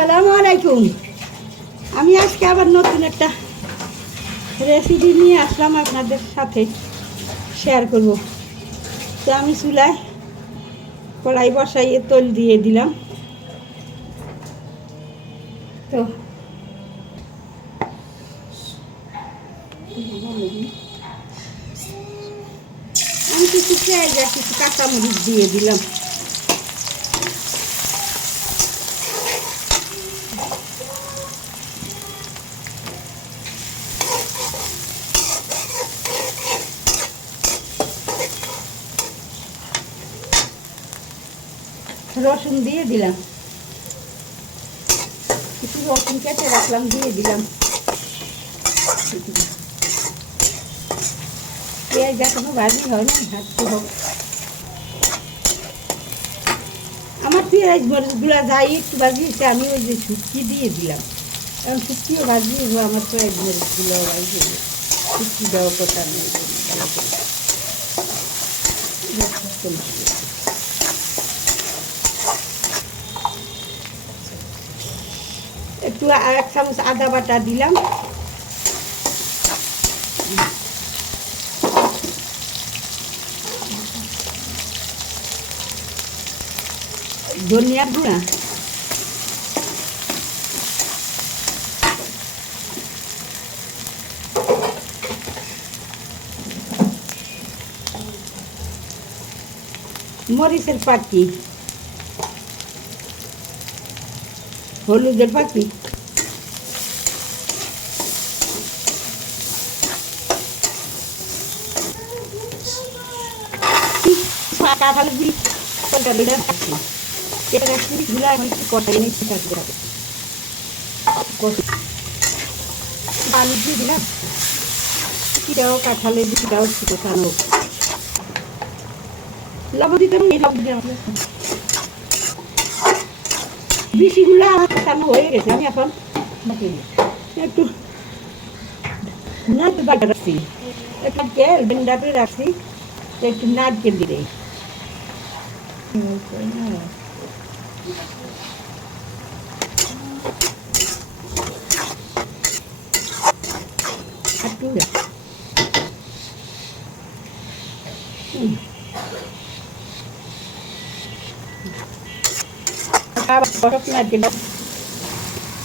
আসসালামু আলাইকুম। আমি আজকে আবার নতুন একটা রেসিপি নিয়ে আসলাম আপনাদের সাথে শেয়ার করব। তো আমি চুলায় কড়াই বসাইয়ে তেল দিয়ে দিলাম। তো আমি কিছু পেঁয়াজ আর কিছু কাঁচামরিচ দিয়ে দিলাম। রসুন দিয়ে দিলাম, কিছু রসুন কেটে রাখলাম দিয়ে দিলাম। পেঁয়াজ এখনো ভাজি হয় না, ভাজতে হোক। আমার পেঁয়াজ মরিচগুলো যাই একটু ভাজিয়েছে, আমি ওই যে শুটকি দিয়ে দিলাম। এখন শুটকিও ভাজিয়ে আমার পেঁয়াজ মরিচগুলো ভাজিয়ে শুটকি দেওয়া কথা নেই। একটু আর 1 চামচ আদা বাটা দিলাম। ধনিয়ার গুঁড়া, মরিচের পাতি, হলুদের পাতি, কাঁঠালের বিড়ি রাখছি। এটা রাখছি গুলা এখন একটু কটাই নেই, আলু দিয়ে দিলাম। কিটাও কাঁঠালের বিড়িটাও কোথানো লবণ দিতে বিচিগুলো আমার কোথানো হয়ে গেছে। আমি এখন একটু নারকেল বাটা রাখছি, একটু তেল ব্লেন্ডারে রাখছি, একটু নারকেল দিলে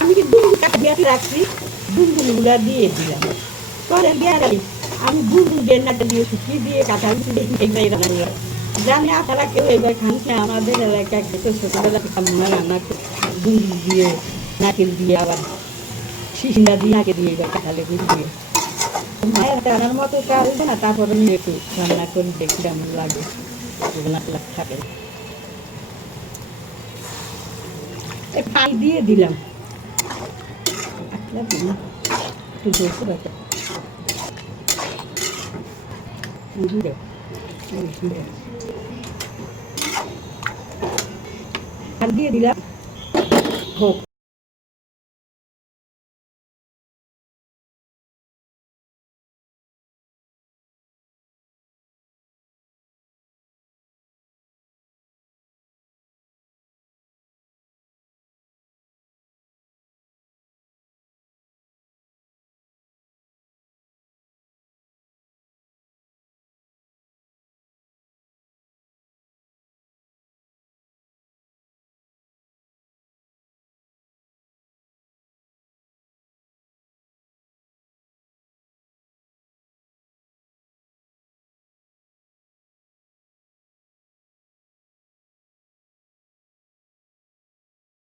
আমি কি দুধ রাখছি, দুধগুলা দিয়ে দিলাম। পরে আমি দুধ দিয়ে নাটা দিয়ে শুকিয়ে দিয়ে কাঁঠাল দিয়ে জানি আপনারা কেউ এবার খানছে। আমাদের এলাকায় খেতে ছোটবেলা আমরা রান্না দুধ দিয়ে নারকেল দিয়ে আবার শিশিনা দিয়ে নাকে দিয়ে এবার কাঁঠালে দুধ দিয়ে মায়ের রান্নার মতো কাজ না। তারপরে আমি একটু রান্না করে দেখি কেমন লাগে, থাকে। পানি দিয়ে দিলাম, একটু দিয়ে দিলাম হোক।